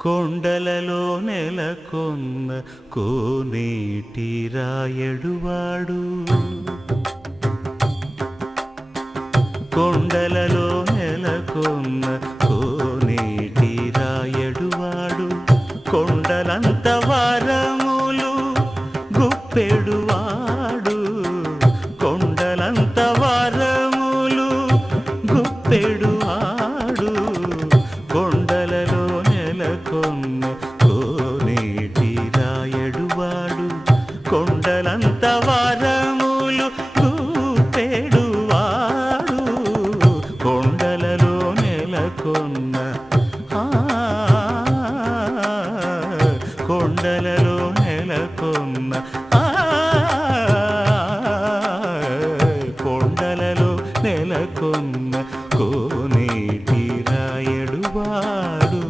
కొండలలో నెలకొన్న కోనేటి రాయడువాడు కొండలలో నెలకొన్న కోనేటి రాయడువాడు కొండలంత వారములు గుప్పెడువాడు కొండలంత వారములు గుప్పెడువాడు కొండలలో నెలకొన్న కోనేటి రాయడువాడు కొండలంత వారములు గుప్పెడువాడు కొండలలో నెలకొన్న కొండలలో నెలకొన్న కొండలలో నెలకొన్న కోనేటి రాయడువాడు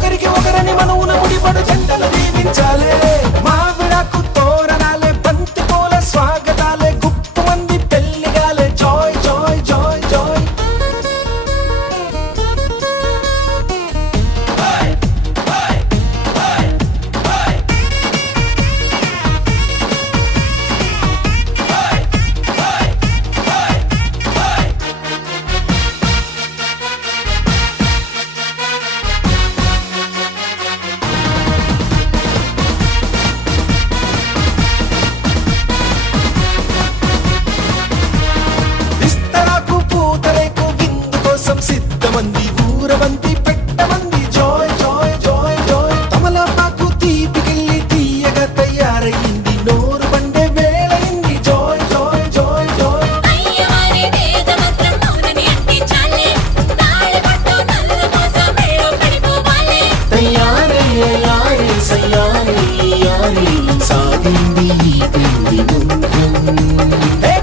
ఒకరికి ఒకరని మనవున ముడిపడు జంటలు దీవించాలే మావిడాకు తోరణాలే బంతి పూల స్వాగతాలే గుప్పు మంది పెళ్లిగాలే జాయ్ జాయ్ జాయ్ జాయ్ సిద్ధమంది ఊరవంతి పెట్టమంది జాయ్ జాయ్ జాయ్ జాయ్ తమలపాకు తీపికెళ్ళి తీయగా తయారయింది నోరు పండే వేళయింది జాయ్ జాయ్ జాయ్ జాయ్ అయ్యవారి వేద మంత్రం మౌనని అంటించాలే తాళపట్టు నల్ల మోస మెళ్ళో పడిపోవాలే తయారే యారే సయారే యారే సాగింది పెళ్లి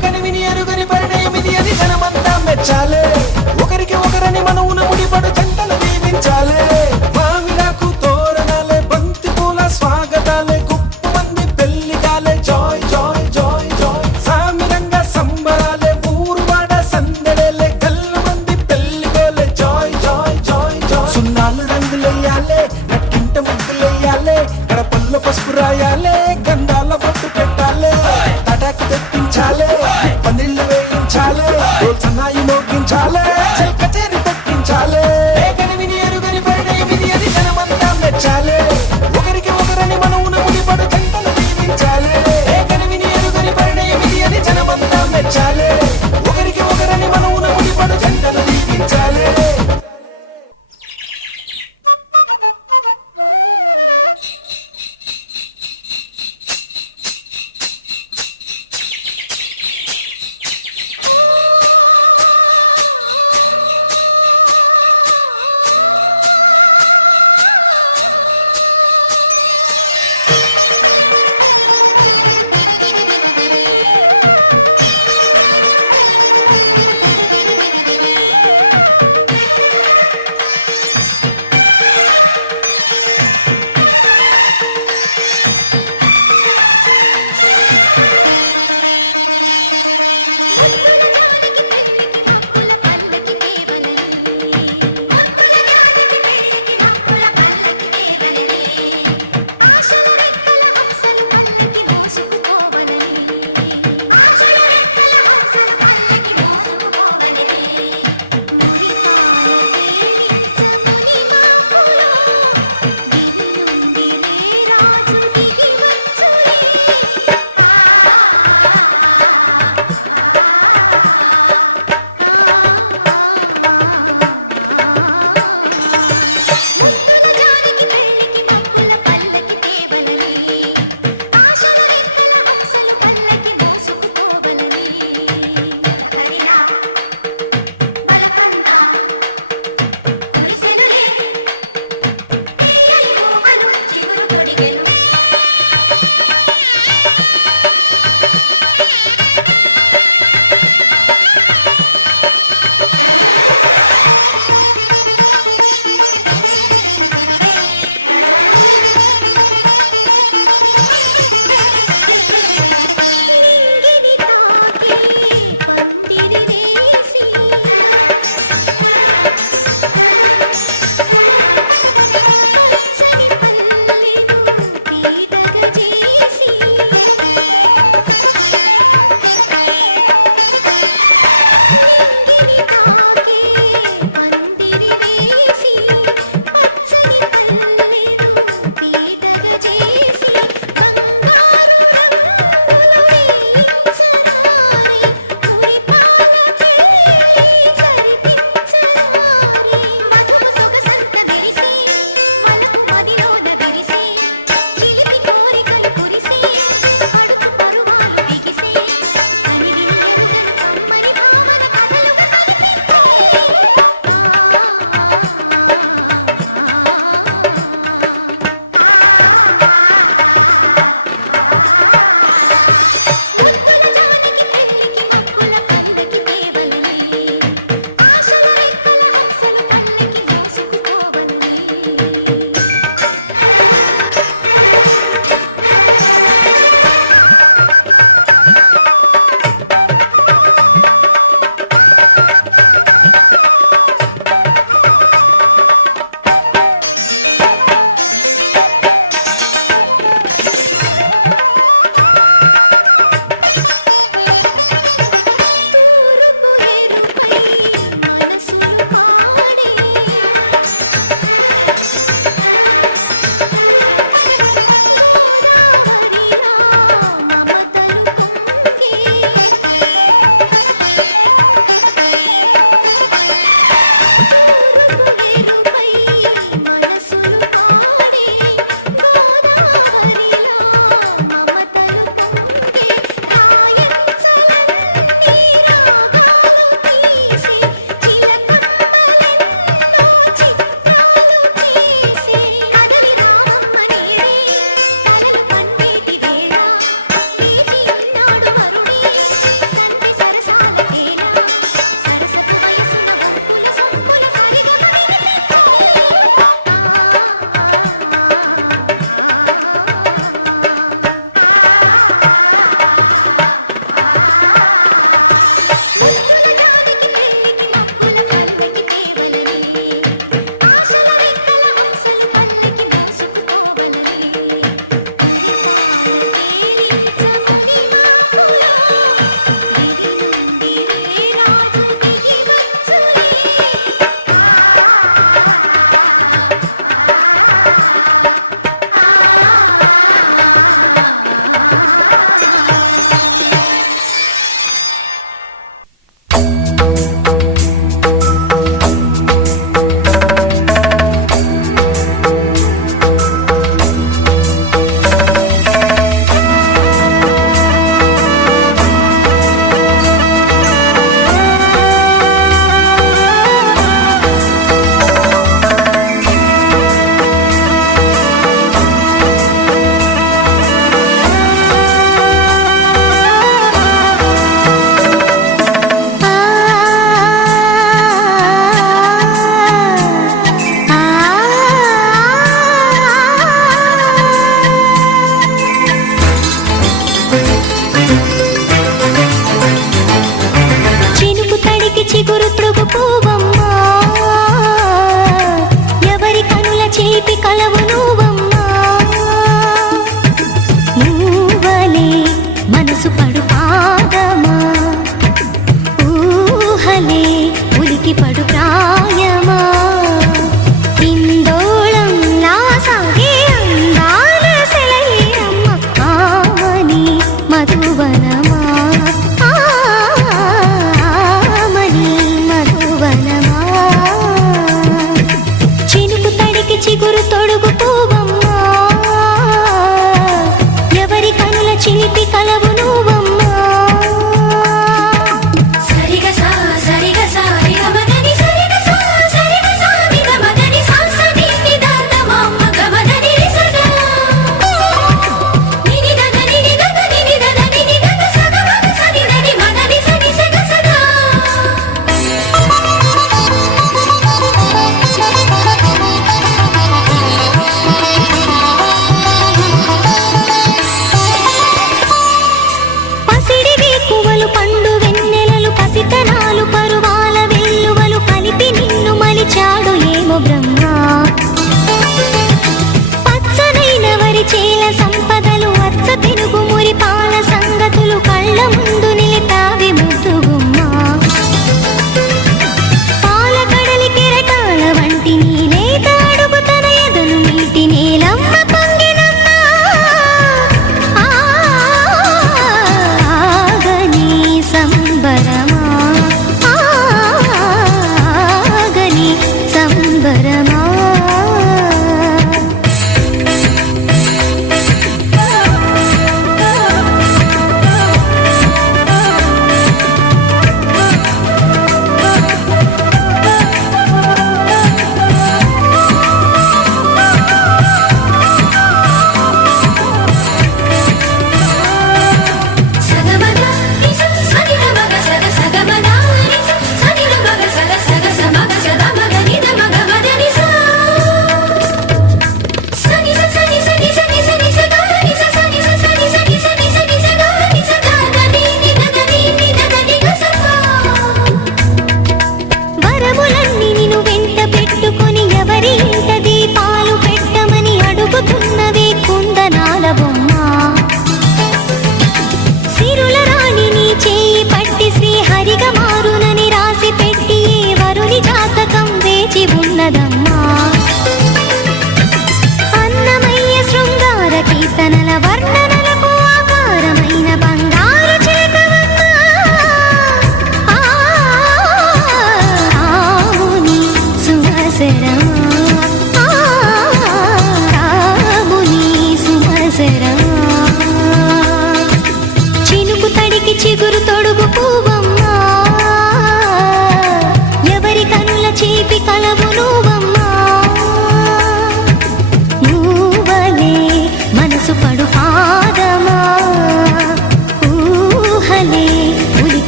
కనివిని ఎరుగని పరిణయమిది అది జనమంతా మెచ్చాలే ఒకరికి ఒకరని మనవున ముడి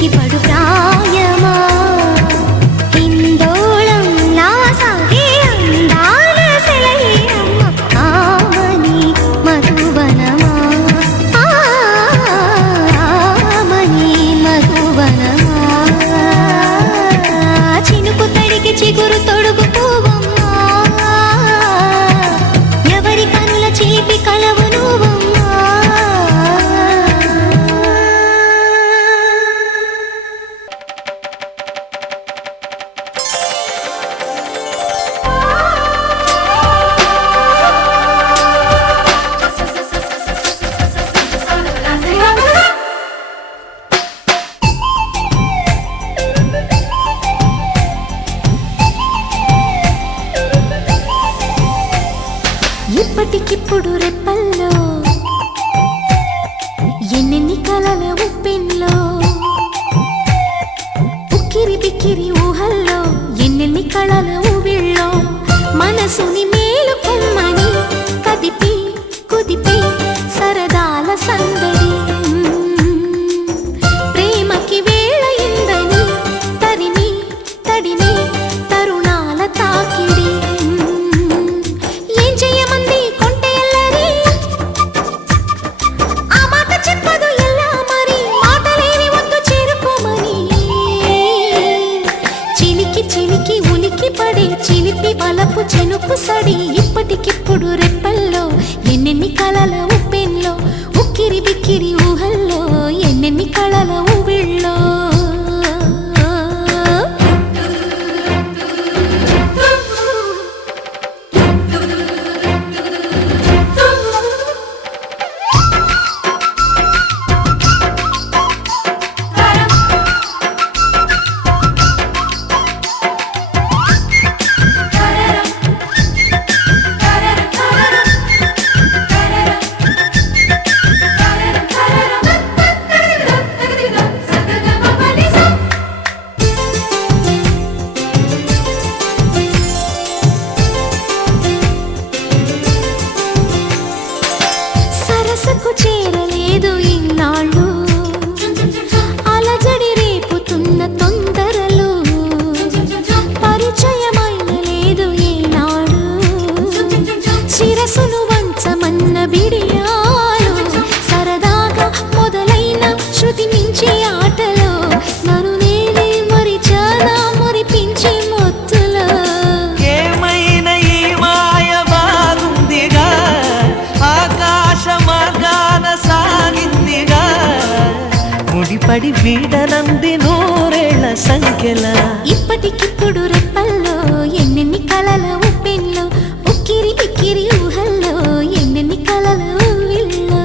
ఉలికిపడు ప్రాయమా హిందోళం నా సాగే అందాల సెలయేరమ్మ ఆమని మధువనమా ఆమని మధువనమా చినుకు తడికి చిగురు తొడుగు పువ్వమ్మా ఎవరి కనుల చిలిపి కలవు నువ్వమ్మా ఇప్పటికిప్పుడు రెప్పల్లో ఎన్నెన్ని కలల ఉప్పెన్లో ఉక్కిరి బిక్కిరి ఊహల్లో ఎన్నెన్ని కళల ఊవిళ్ళో మనసుని మేలుకొమ్మని కదిపి కుదిపి సరదాల సందడి ప్రేమకి వేళయిందని తరిమి తడిమి తరుణాల తాకిడి ఏం చెయ్యమంది కొంటె ఎల్లరి ఆ మాట చెప్పదు ఎలా మరి మాటలేని వద్దు చేరుకోమని చిలికి చిలికి ఉలికి పడే చిలిపి వలపు చెనుకు సడి ఇప్పటికిప్పుడు రెప్పల్లో ఎన్నెన్ని కలల ఉప్పెన్లో ఉక్కిరి బిక్కిరి ఊహల్లో ఎన్నెన్ని కళల ఊవిళ్ళో సరసకు చేరలేదు ఇన్నాళ్ళు అలజడి రేపుతున్న తొందరలు పరిచయమైన లేదు ఏనాడు శిరసును వంచమన్న బిడియాలు సరదాగా మొదలైన శృతి మించి ఆటలో నన్ను నేనే మరిచానా మురిపించే మొత్తులో ఏమైనా ఈ మాయ బాగుందిగా ఆకాశ మార్గాన సాగిందిగా ముడిపడి వీడనంది నూరేళ్ల సంఖ్యల ఇప్పటికిప్పుడు రెప్పల్లో ఎన్నెన్ని కలల ఉప్పెన్లో ఉక్కిరి బిక్కిరి ఊహల్లో ఎన్నెన్ని కలల ఊవిళ్ళో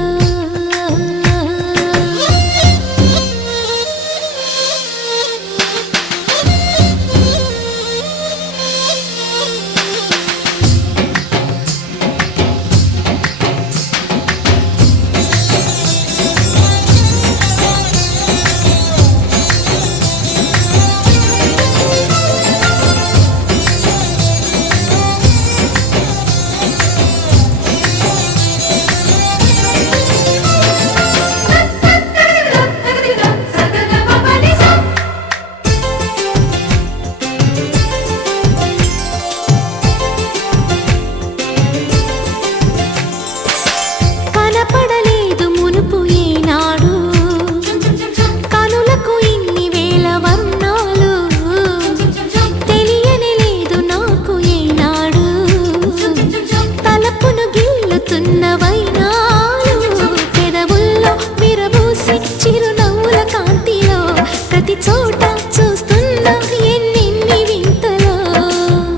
కనపడలేదు మునుపు ఏనాడు కనులకు ఇన్ని వేల వర్ణాలు తెలియని లేదు నాకు ఏనాడు తలపును గిల్లుతున్న వైనాలు పెదవుల్లో విరబూసి చిరునవ్వుల కాంతిలో ప్రతి చోట చూస్తున్నా ఎన్నెన్ని వింతలో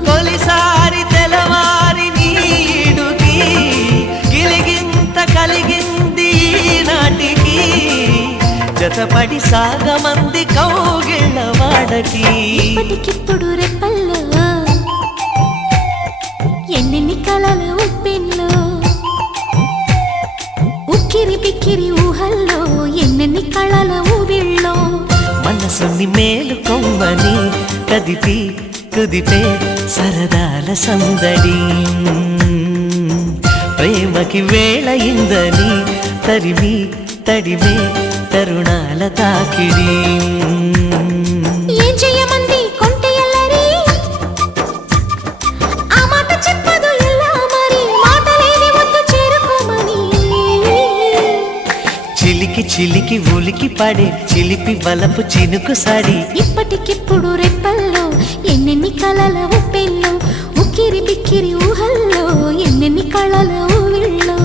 తొలిసారి తెలవారి నీడుకి గిలిగింత కలిగింది నాటికి జతపడి సాగమంది కౌగిళ్ళ వాడకి ఇప్పటికిప్పుడు రెప్పల్లో ఎన్నెన్ని కలల ఉప్పెన్లో ఉక్కిరి బిక్కిరి ఊహల్లో ఎన్నెన్ని కళల ఊవిళ్ళో మనసుని మేలుకొమ్మని కదిపి కుదిపే సరదాల సందడి ప్రేమకి వేళయిందని తరిమి తడిమే తరుణాల తాకిడి ఉలికి పడే చిలిపి వలపు చినుకు సడి ఇప్పటికిప్పుడు రెప్పల్లో ఎన్నెన్ని కలల ఉప్పెల్లో ఉక్కిరి బిక్కిరి ఊహల్లో ఎన్నెన్ని కళల ఊవిళ్ళో